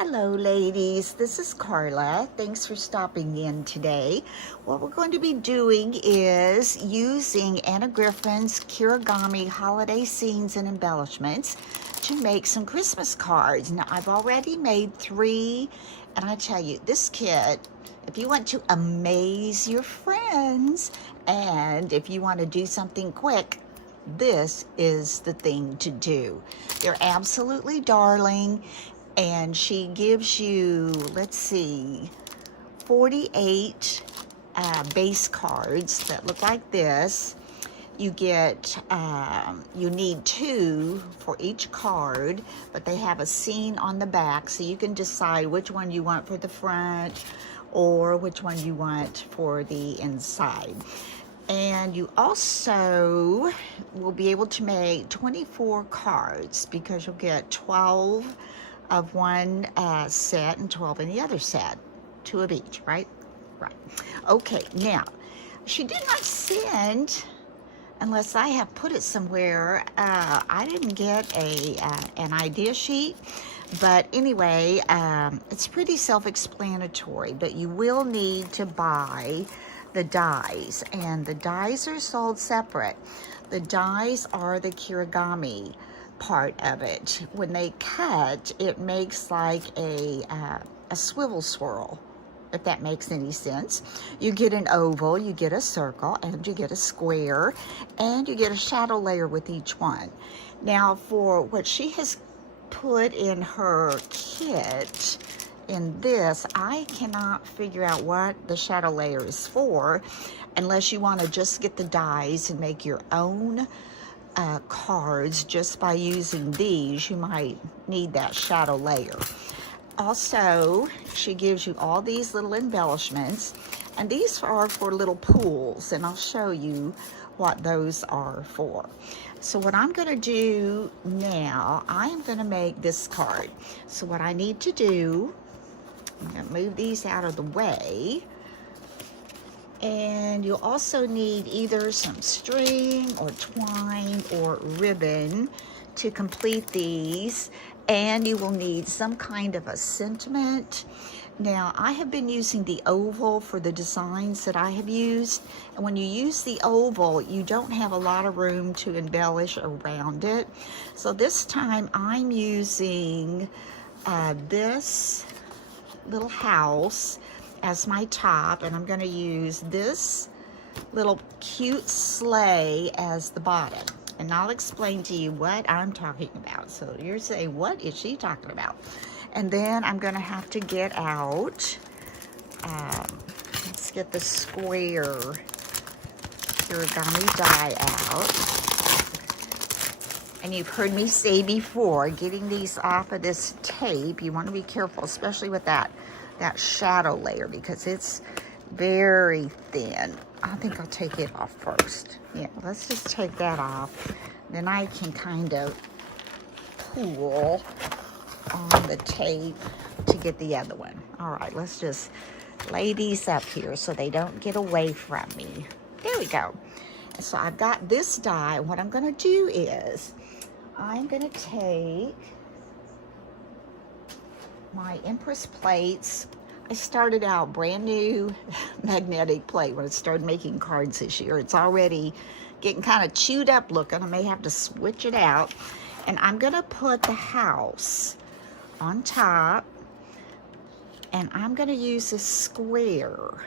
Hello ladies, this is Carla. Thanks for stopping in today. What we're going to be doing is using Anna Griffin's Kirigami holiday scenes and embellishments to make some Christmas cards. Now I've already made 3, and I tell you, this kit, if you want to amaze your friends and if you want to do something quick, this is the thing to do. They're absolutely darling. And she gives you, let's see, 48 base cards that look like this. You get, you need 2 for each card, but they have a scene on the back, so you can decide which one you want for the front or which one you want for the inside. And you also will be able to make 24 cards because you'll get 12 of one set and 12 in the other set, 2 of each, right? Right. Okay, now, she did not send, unless I have put it somewhere, I didn't get an idea sheet, but anyway, it's pretty self-explanatory, but you will need to buy the dies, and the dies are sold separate. The dies are the Kirigami part of it. When they cut, it makes like a swivel swirl, if that makes any sense. You get an oval, you get a circle, and you get a square, and you get a shadow layer with each one. Now, for what she has put in her kit, in this, I cannot figure out what the shadow layer is for, unless you want to just get the dies and make your own cards just by using these. You might need that shadow layer. Also, she gives you all these little embellishments, and these are for little pools, and I'll show you what those are for. So what I'm going to do now, I am going to make this card. So what I need to do, I'm going to move these out of the way. And you'll also need either some string or twine or ribbon to complete these. And you will need some kind of a sentiment. Now, I have been using the oval for the designs that I have used. And when you use the oval, you don't have a lot of room to embellish around it. So this time I'm using this little house as my top, and I'm going to use this little cute sleigh as the bottom, and I'll explain to you what I'm talking about. So you're saying, what is she talking about? And then I'm going to have to get out, let's get the square Kirigami die out. And you've heard me say before, getting these off of this tape, you want to be careful, especially with that shadow layer, because it's very thin. I think I'll take it off first. Yeah, let's just take that off. Then I can kind of pull on the tape to get the other one. All right, let's just lay these up here so they don't get away from me. There we go. And so I've got this die. What I'm going to do is I'm going to take my Empress plates. I started out brand new magnetic plate when I started making cards this year. It's already getting kind of chewed up looking. I may have to switch it out. And I'm going to put the house on top. And I'm going to use a square.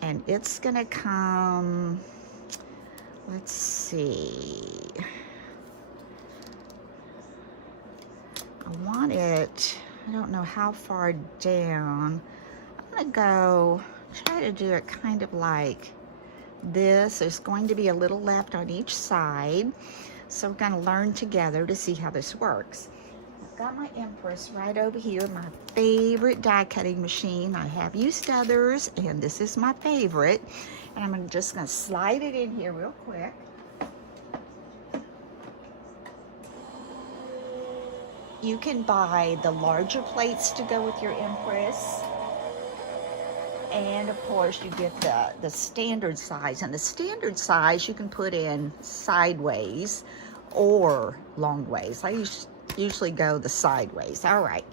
And it's going to come, let's see. I want it, I don't know how far down. I'm going to go, try to do it kind of like this. There's going to be a little left on each side. So we're going to learn together to see how this works. I've got my Empress right over here, my favorite die cutting machine. I have used others, and this is my favorite. And I'm just going to slide it in here real quick. You can buy the larger plates to go with your Empress. And of course you get the standard size. And the standard size you can put in sideways or long ways. I use usually go the sideways. All right,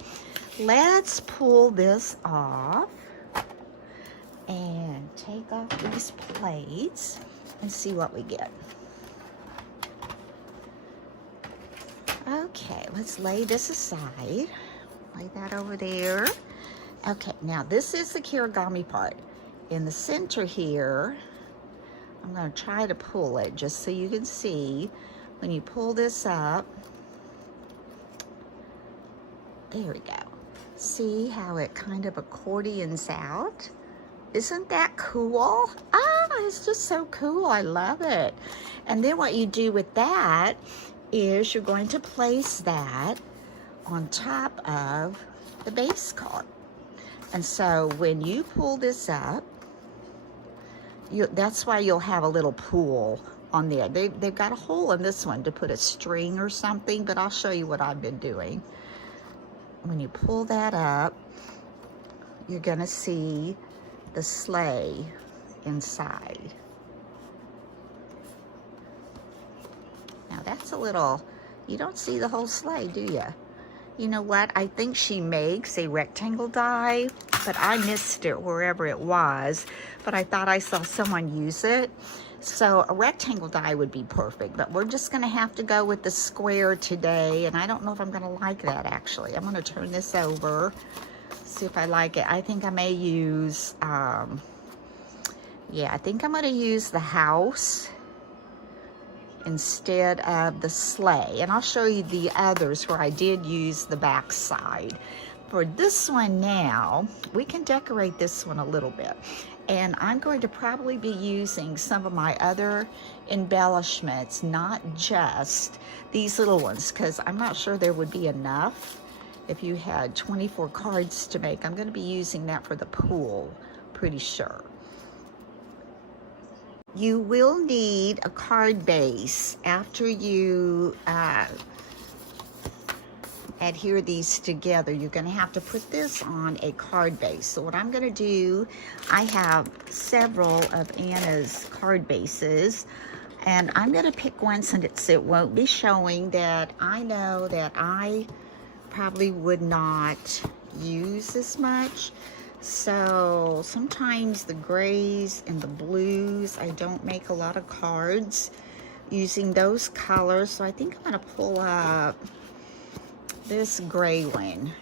let's pull this off and take off these plates and see what we get. Okay, let's lay this aside. Lay that over there. Okay, now this is the kirigami part. In the center here, I'm going to try to pull it just so you can see. When you pull this up, there we go. See how it kind of accordions out? Isn't that cool? Ah, it's just so cool. I love it. And then what you do with that is you're going to place that on top of the base card. And so when you pull this up, that's why you'll have a little pull on there. They've got a hole in this one to put a string or something, but I'll show you what I've been doing. When you pull that up, you're gonna see the sleigh inside. Now that's a little, you don't see the whole sleigh, do you? You know what? I think she makes a rectangle die, but I missed it wherever it was. But I thought I saw someone use it. So a rectangle die would be perfect, but we're just gonna have to go with the square today. And I don't know if I'm gonna like that actually. I'm gonna turn this over, see if I like it. I think I may use, yeah, I think I'm gonna use the house instead of the sleigh. And I'll show you the others where I did use the back side. For this one now, we can decorate this one a little bit. And I'm going to probably be using some of my other embellishments, not just these little ones, because I'm not sure there would be enough if you had 24 cards to make. I'm going to be using that for the pool, pretty sure. You will need a card base after you adhere these together. You're going to have to put this on a card base. So what I'm going to do, I have several of Anna's card bases, and I'm going to pick one since it won't be showing that I know that I probably would not use as much. So sometimes the grays and the blues, I don't make a lot of cards using those colors. So I think I'm going to pull up this gray one.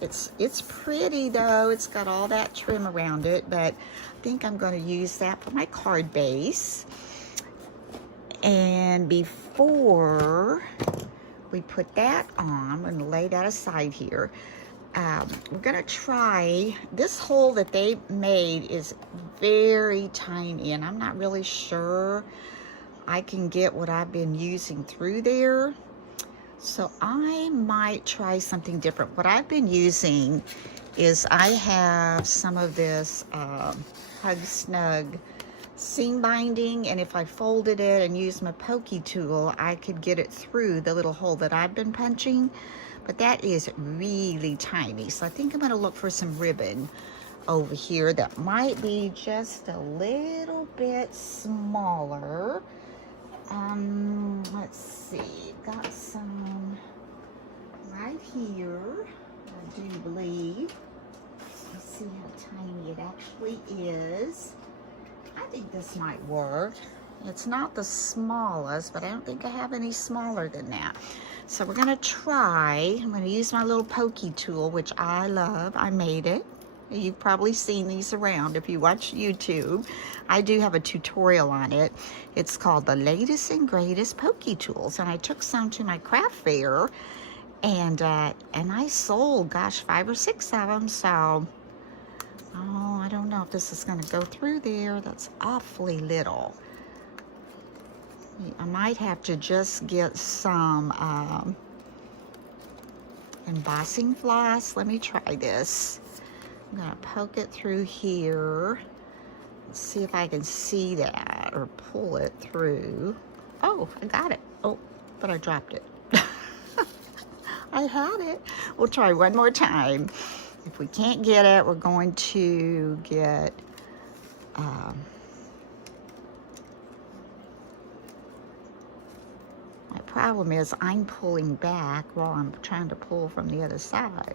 It's pretty though. It's got all that trim around it, but I think I'm going to use that for my card base. And before we put that on, I'm going to lay that aside here. We're going to try, this hole that they made is very tiny, and I'm not really sure I can get what I've been using through there. So I might try something different. What I've been using is I have some of this Hug Snug seam binding, and if I folded it and used my pokey tool, I could get it through the little hole that I've been punching. But that is really tiny. So I think I'm gonna look for some ribbon over here that might be just a little bit smaller. Let's see, got some right here, I do believe. Let's see how tiny it actually is. I think this might work. It's not the smallest, but I don't think I have any smaller than that. So we're gonna try, I'm gonna use my little pokey tool, which I love. I made it. You've probably seen these around if you watch YouTube. I do have a tutorial on it. It's called the latest and greatest pokey tools. And I took some to my craft fair, and I sold, gosh, 5 or 6 of them. So, oh, I don't know if this is gonna go through there. That's awfully little. I might have to just get some embossing floss. Let me try this. I'm gonna poke it through here. Let's see if I can see that or pull it through. Oh, I got it. Oh, but I dropped it. I had it. We'll try one more time. If we can't get it, we're going to get my problem is I'm pulling back while I'm trying to pull from the other side.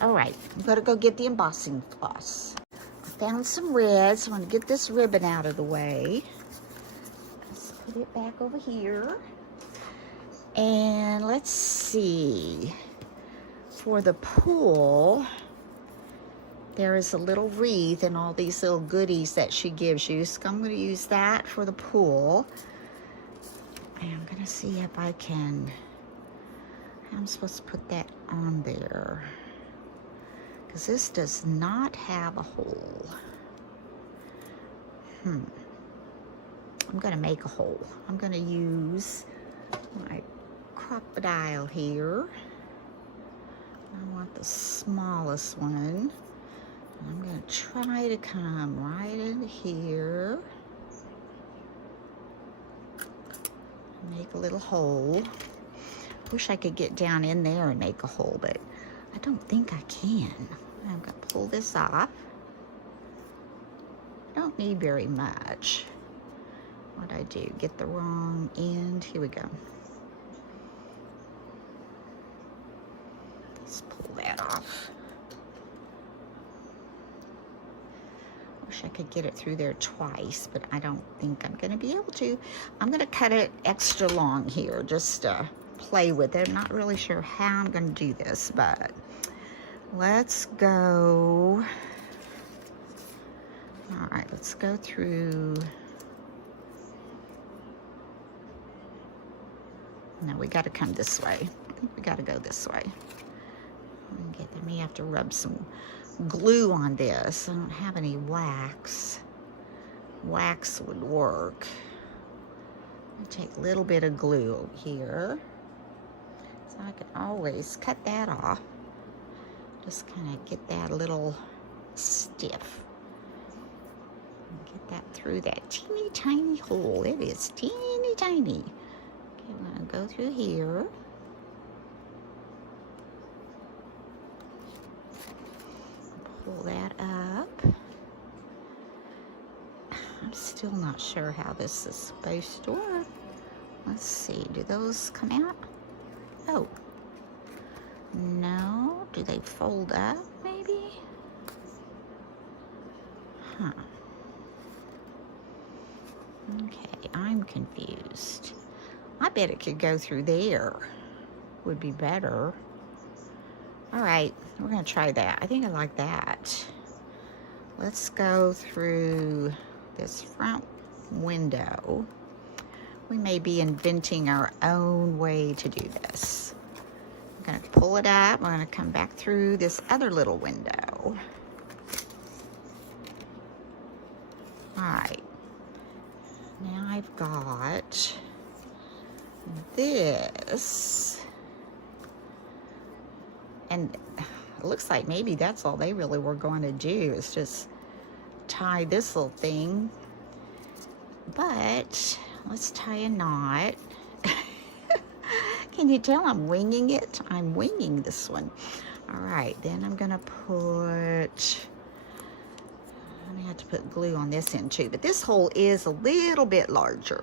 All right, I'm gonna go get the embossing floss. I found some red, so I'm gonna get this ribbon out of the way. Let's put it back over here. And let's see, for the pool, there is a little wreath and all these little goodies that she gives you. So I'm gonna use that for the pool. And I'm gonna see if I can, I'm supposed to put that on there, because this does not have a hole. I'm gonna make a hole. I'm gonna use my crocodile here. I want the smallest one. I'm gonna try to come right in here. Make a little hole. Wish I could get down in there and make a hole, but I don't think I can. I'm gonna pull this off. I don't need very much. What'd I do? Get the wrong end. Here we go. Let's pull that off. Wish I could get it through there twice, but I don't think I'm gonna be able to. I'm gonna cut it extra long here, just play with it. I'm not really sure how I'm gonna do this, but let's go. All right, let's go through. No, we gotta come this way. I think we gotta go this way. Let me have to rub some glue on this. I don't have any wax. Wax would work. I'll take a little bit of glue over here. So I can always cut that off. Just kind of get that a little stiff. And get that through that teeny tiny hole. It is teeny tiny. Okay, I'm gonna go through here. Pull that up. I'm still not sure how this is supposed to work. Let's see, do those come out? Oh, no. Do they fold up, maybe? Huh. Okay, I'm confused. I bet it could go through there. Would be better. All right, we're gonna try that. I think I like that. Let's go through this front window. We may be inventing our own way to do this. I'm gonna pull it up. We're gonna come back through this other little window. All right, now I've got this. And it looks like maybe that's all they really were going to do, is just tie this little thing. But let's tie a knot. Can you tell I'm winging it? I'm winging this one. All right, then I'm gonna put, I may have to put glue on this end too, but this hole is a little bit larger.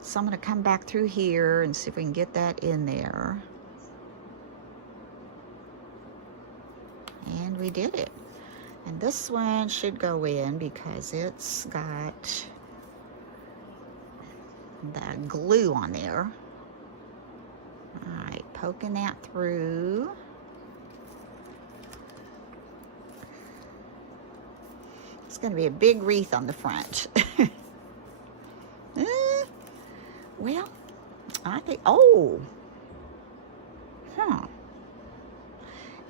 So I'm gonna come back through here and see if we can get that in there. And we did it. And this one should go in because it's got the glue on there. All right, poking that through. It's going to be a big wreath on the front. Well, I think, oh. Huh.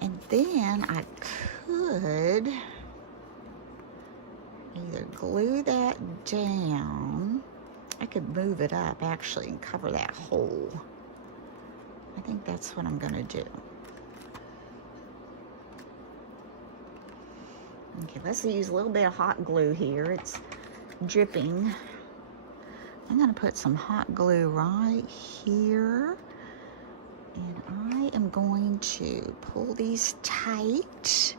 And then I could either glue that down. I could move it up actually and cover that hole. I think that's what I'm gonna do. Okay, let's use a little bit of hot glue here. It's dripping. I'm gonna put some hot glue right here. And I am going to pull these tight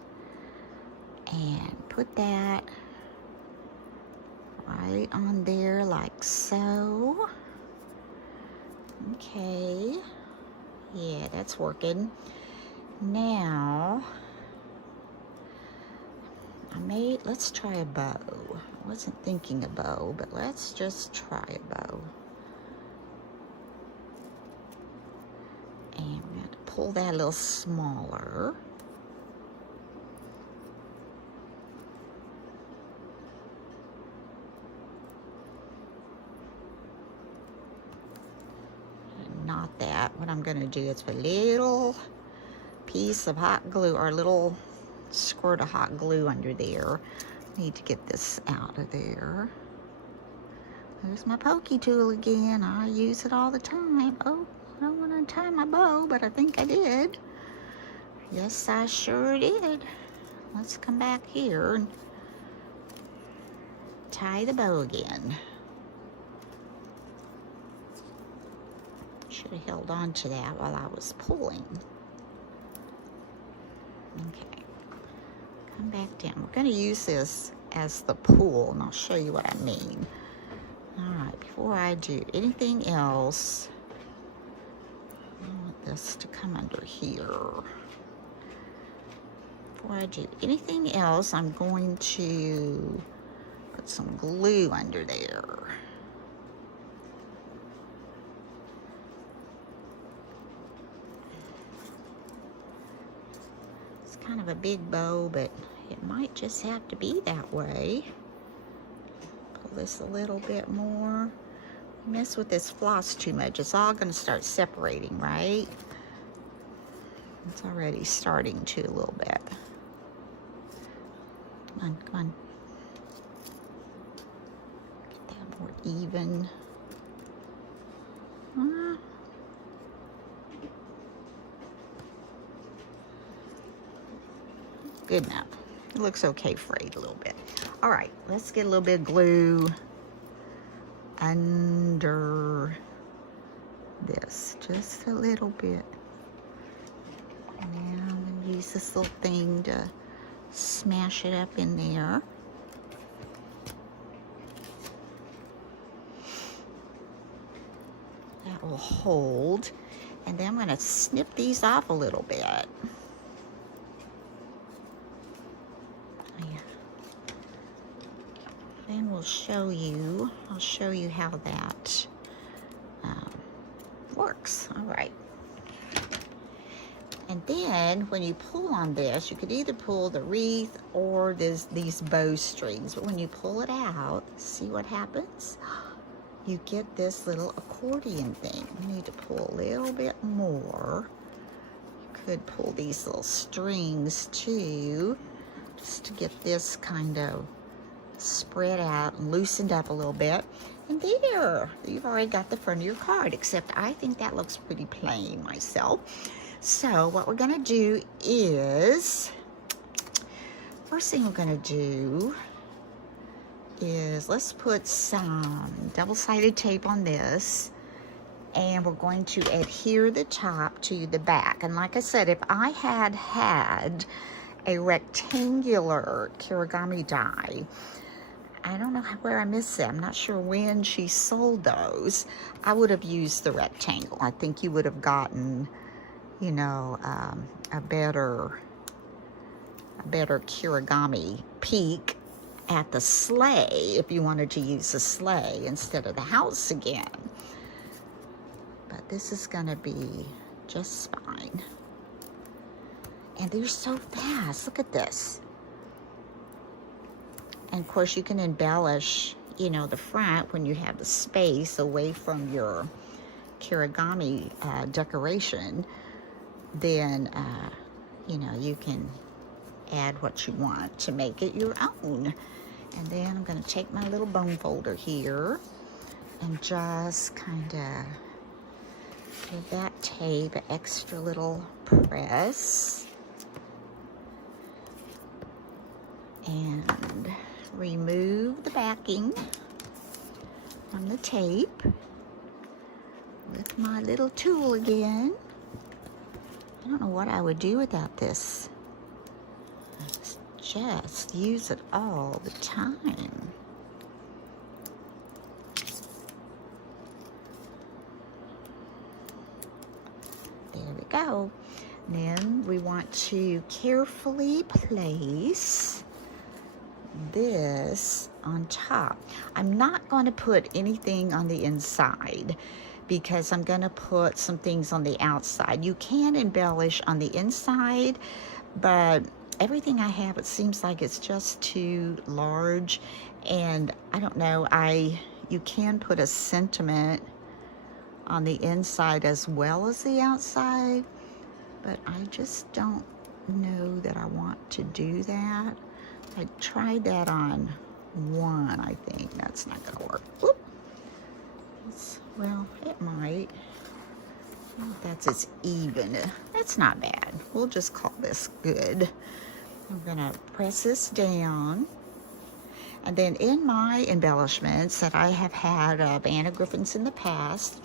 and put put that right on there like so. Okay. Yeah, that's working. Now, let's try a bow. I wasn't thinking a bow, but let's just try a bow. And we're going to pull that a little smaller. Not that. What I'm going to do is put a little piece of hot glue, or a little squirt of hot glue under there. Need to get this out of there. There's my pokey tool again. I use it all the time. Oh, I don't want to tie my bow, but I think I did. Yes, I sure did. Let's come back here and tie the bow again. Should have held on to that while I was pulling. Okay. Come back down. We're going to use this as the pull, and I'll show you what I mean. All right, before I do anything else, I want this to come under here. Before I do anything else, I'm going to put some glue under there. It's kind of a big bow, but it might just have to be that way. Pull this a little bit more. Mess with this floss too much, it's all going to start separating, right? It's already starting to a little bit. Come on, come on. Get that more even. Good enough. It looks okay frayed a little bit. All right, let's get a little bit of glue under this, just a little bit. And now I'm going to use this little thing to smash it up in there. That will hold. And then I'm going to snip these off a little bit. Then I'll show you how that works. All right. And then when you pull on this, you could either pull the wreath or these bow strings. But when you pull it out, see what happens? You get this little accordion thing. You need to pull a little bit more. You could pull these little strings too, just to get this kind of spread out and loosened up a little bit. And there, you've already got the front of your card, except I think that looks pretty plain myself. So what we're going to do is, first thing we're going to do is let's put some double-sided tape on this, and we're going to adhere the top to the back. And like I said, if I had a rectangular kirigami die, I don't know where I missed it. I'm not sure when she sold those. I would have used the rectangle. I think you would have gotten, you know, a better kirigami peak at the sleigh if you wanted to use the sleigh instead of the house again. But this is going to be just fine. And they're so fast. Look at this. And of course you can embellish, you know, the front when you have the space away from your kirigami decoration. Then, you know, you can add what you want to make it your own. And then I'm going to take my little bone folder here and just kind of give that tape an extra little press. And remove the backing from the tape with my little tool again. I don't know what I would do without this. It's just use it all the time. There we go. Then we want to carefully place this on top. I'm not going to put anything on the inside because I'm going to put some things on the outside. You can embellish on the inside, but everything I have, it seems like it's just too large. And I don't know, you can put a sentiment on the inside as well as the outside, but I just don't know that I want to do that. I tried that on one, I think. That's not gonna work. Whoop. Well, it might. That's as even. That's not bad. We'll just call this good. I'm gonna press this down. And then in my embellishments that I have had of Anna Griffin's in the past,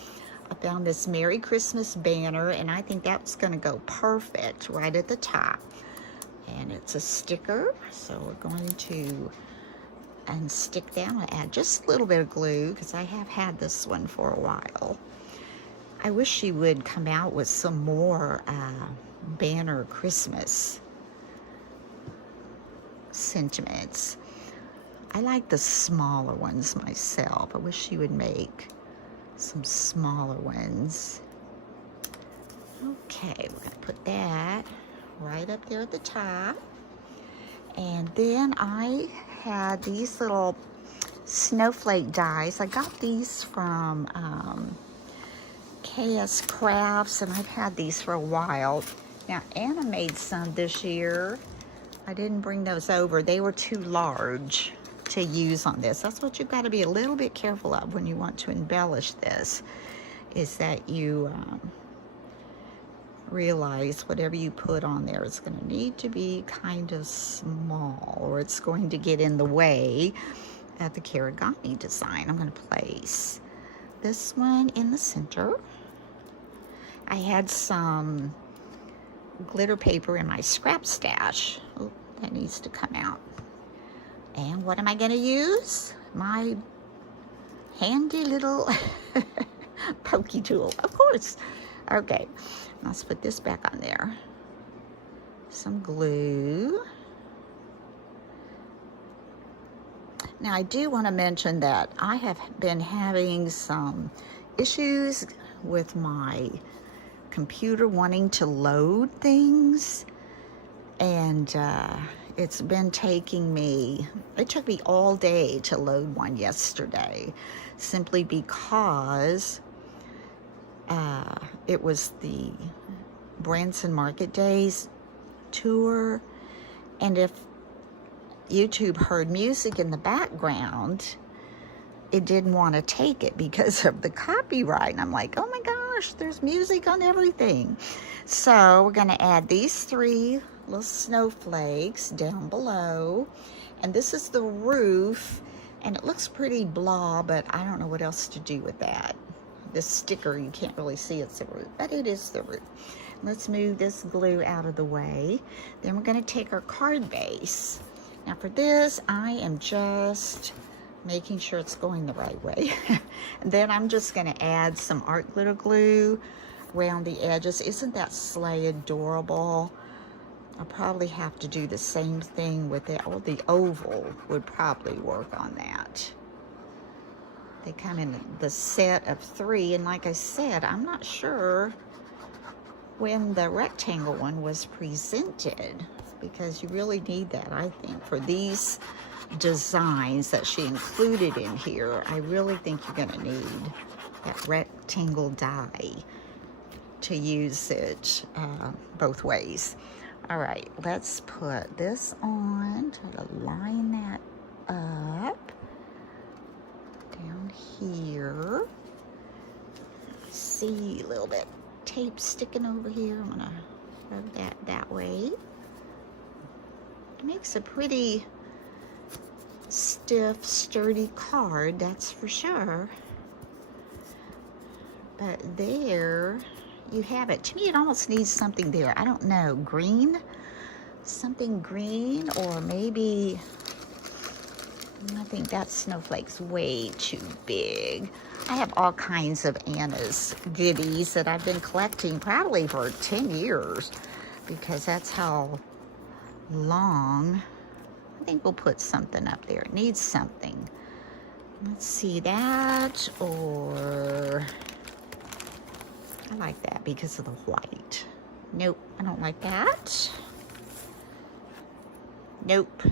I found this Merry Christmas banner, and I think that's gonna go perfect right at the top. And it's a sticker, so we're going to unstick that. I'm gonna add just a little bit of glue because I have had this one for a while. I wish she would come out with some more banner Christmas sentiments. I like the smaller ones myself. I wish she would make some smaller ones. Okay, we're gonna put that right up there at the top. And then I had these little snowflake dies. I got these from KS Crafts, and I've had these for a while. Now, Anna made some this year. I didn't bring those over. They were too large to use on this. That's what you've got to be a little bit careful of when you want to embellish this, is that you realize whatever you put on there is going to need to be kind of small, or it's going to get in the way of the Kirigami design. I'm going to place this one in the center. I had some glitter paper in my scrap stash. Oh, that needs to come out. And what am I going to use? My handy little pokey tool, of course. Okay, let's put this back on there. Some glue. Now, I do want to mention that I have been having some issues with my computer wanting to load things, and it's been taking me, it took me all day to load one yesterday, simply because it was the Branson Market Days tour, and if YouTube heard music in the background, it didn't want to take it because of the copyright. And I'm like, oh my gosh, there's music on everything. So we're going to add these 3 little snowflakes down below. And this is the roof, and it looks pretty blah, but I don't know what else to do with that. This sticker, you can't really see it's the roof, but it is the roof. Let's move this glue out of the way. Then we're going to take our card base. Now for this, I am just making sure it's going the right way. And then I'm just going to add some art glitter glue around the edges. Isn't that sleigh adorable? I'll probably have to do the same thing with it. Oh, the oval would probably work on that. They come in the set of 3, and like I said, I'm not sure when the rectangle one was presented, because you really need that, I think, for these designs that she included in here. I really think you're going to need that rectangle die to use it both ways. All right, let's put this on, try to line that up down here. See a little bit tape sticking over here. I'm gonna rub that way. It makes a pretty stiff, sturdy card, that's for sure. But there you have it. To me, it almost needs something there. I don't know, green, something green, or maybe, I think that snowflake's way too big. I have all kinds of Anna's goodies that I've been collecting probably for 10 years because that's how long. I think we'll put something up there. It needs something. Let's see, that, or I like that because of the white. Nope, I don't like that. Nope.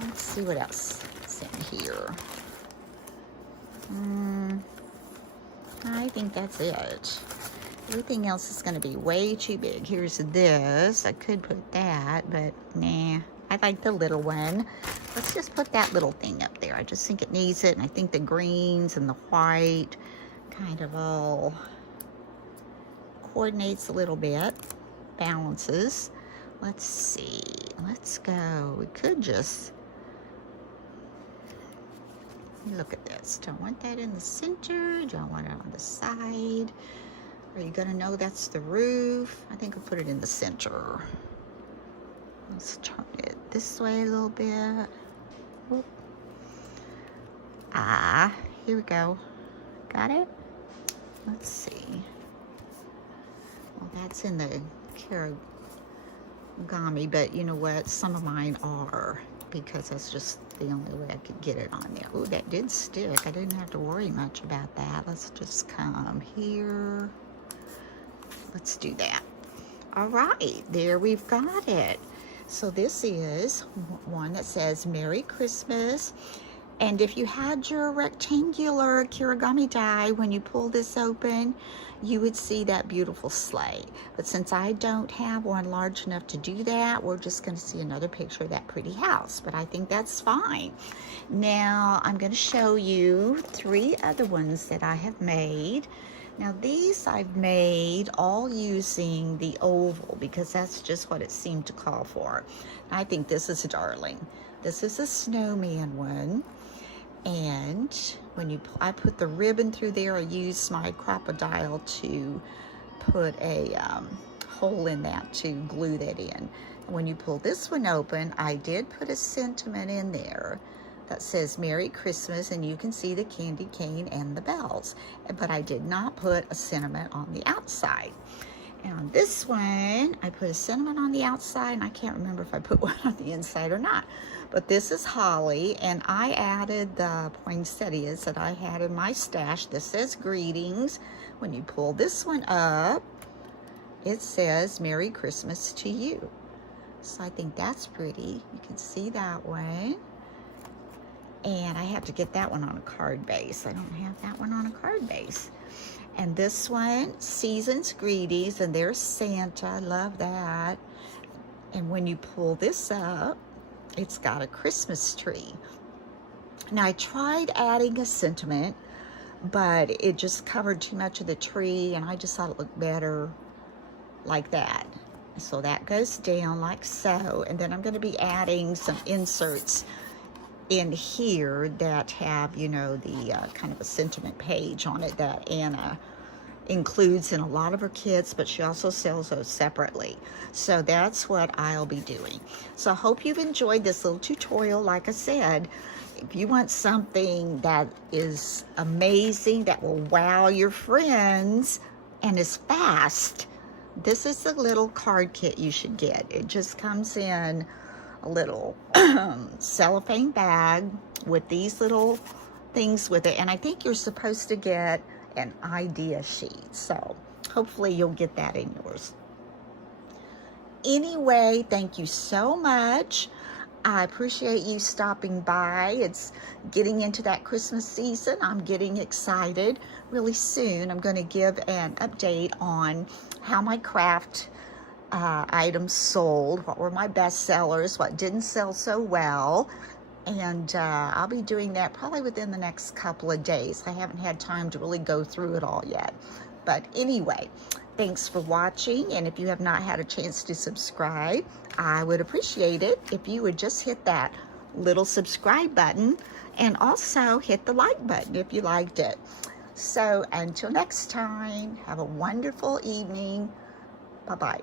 Let's see what else is in here. I think that's it. Everything else is going to be way too big. Here's this. I could put that, but nah. I like the little one. Let's just put that little thing up there. I just think it needs it, and I think the greens and the white kind of all coordinates a little bit, balances. Let's see. Let's go. We could just look at this. Do I want that in the center? Do I want it on the side? Are you gonna know that's the roof? I think I'll put it in the center. Let's turn it this way a little bit. Oop. Here we go. Got it? Let's see. Well, that's in the Kirigami, but you know what? Some of mine are, because that's just the only way I could get it on there. Oh, that did stick. I didn't have to worry much about that. Let's just come here. Let's do that. All right, there we've got it. So this is one that says Merry Christmas. And if you had your rectangular Kirigami die, when you pull this open, you would see that beautiful sleigh. But since I don't have one large enough to do that, we're just going to see another picture of that pretty house. But I think that's fine. Now, I'm going to show you 3 other ones that I have made. Now, these I've made all using the oval because that's just what it seemed to call for. I think this is a darling. This is a snowman one. And when I put the ribbon through there, I used my crocodile to put a hole in that to glue that in. And when you pull this one open, I did put a sentiment in there that says Merry Christmas, and you can see the candy cane and the bells. But I did not put a sentiment on the outside. And on this one, I put a sentiment on the outside, and I can't remember if I put one on the inside or not. But this is holly, and I added the poinsettias that I had in my stash. This says greetings. When you pull this one up, it says Merry Christmas to you. So I think that's pretty. You can see that one. And I have to get that one on a card base. I don't have that one on a card base. And this one, Season's Greetings, and there's Santa. I love that. And when you pull this up, it's got a Christmas tree. Now, I tried adding a sentiment, but it just covered too much of the tree, and I just thought it looked better like that. So that goes down like so. And then I'm going to be adding some inserts in here that have, you know, the kind of a sentiment page on it that Anna includes in a lot of her kits, but she also sells those separately. So that's what I'll be doing. So I hope you've enjoyed this little tutorial. Like I said, if you want something that is amazing, that will wow your friends and is fast, this is the little card kit you should get. It just comes in a little cellophane bag with these little things with it, and I think you're supposed to get an idea sheet, so hopefully you'll get that in yours. Anyway, thank you so much. I appreciate you stopping by. It's getting into that Christmas season. I'm getting excited. Really soon I'm going to give an update on how my craft items sold, what were my best sellers, what didn't sell so well, and I'll be doing that probably within the next couple of days. I haven't had time to really go through it all yet. But anyway, thanks for watching, and if you have not had a chance to subscribe, I would appreciate it if you would just hit that little subscribe button and also hit the like button if you liked it. So until next time, have a wonderful evening. Bye-bye.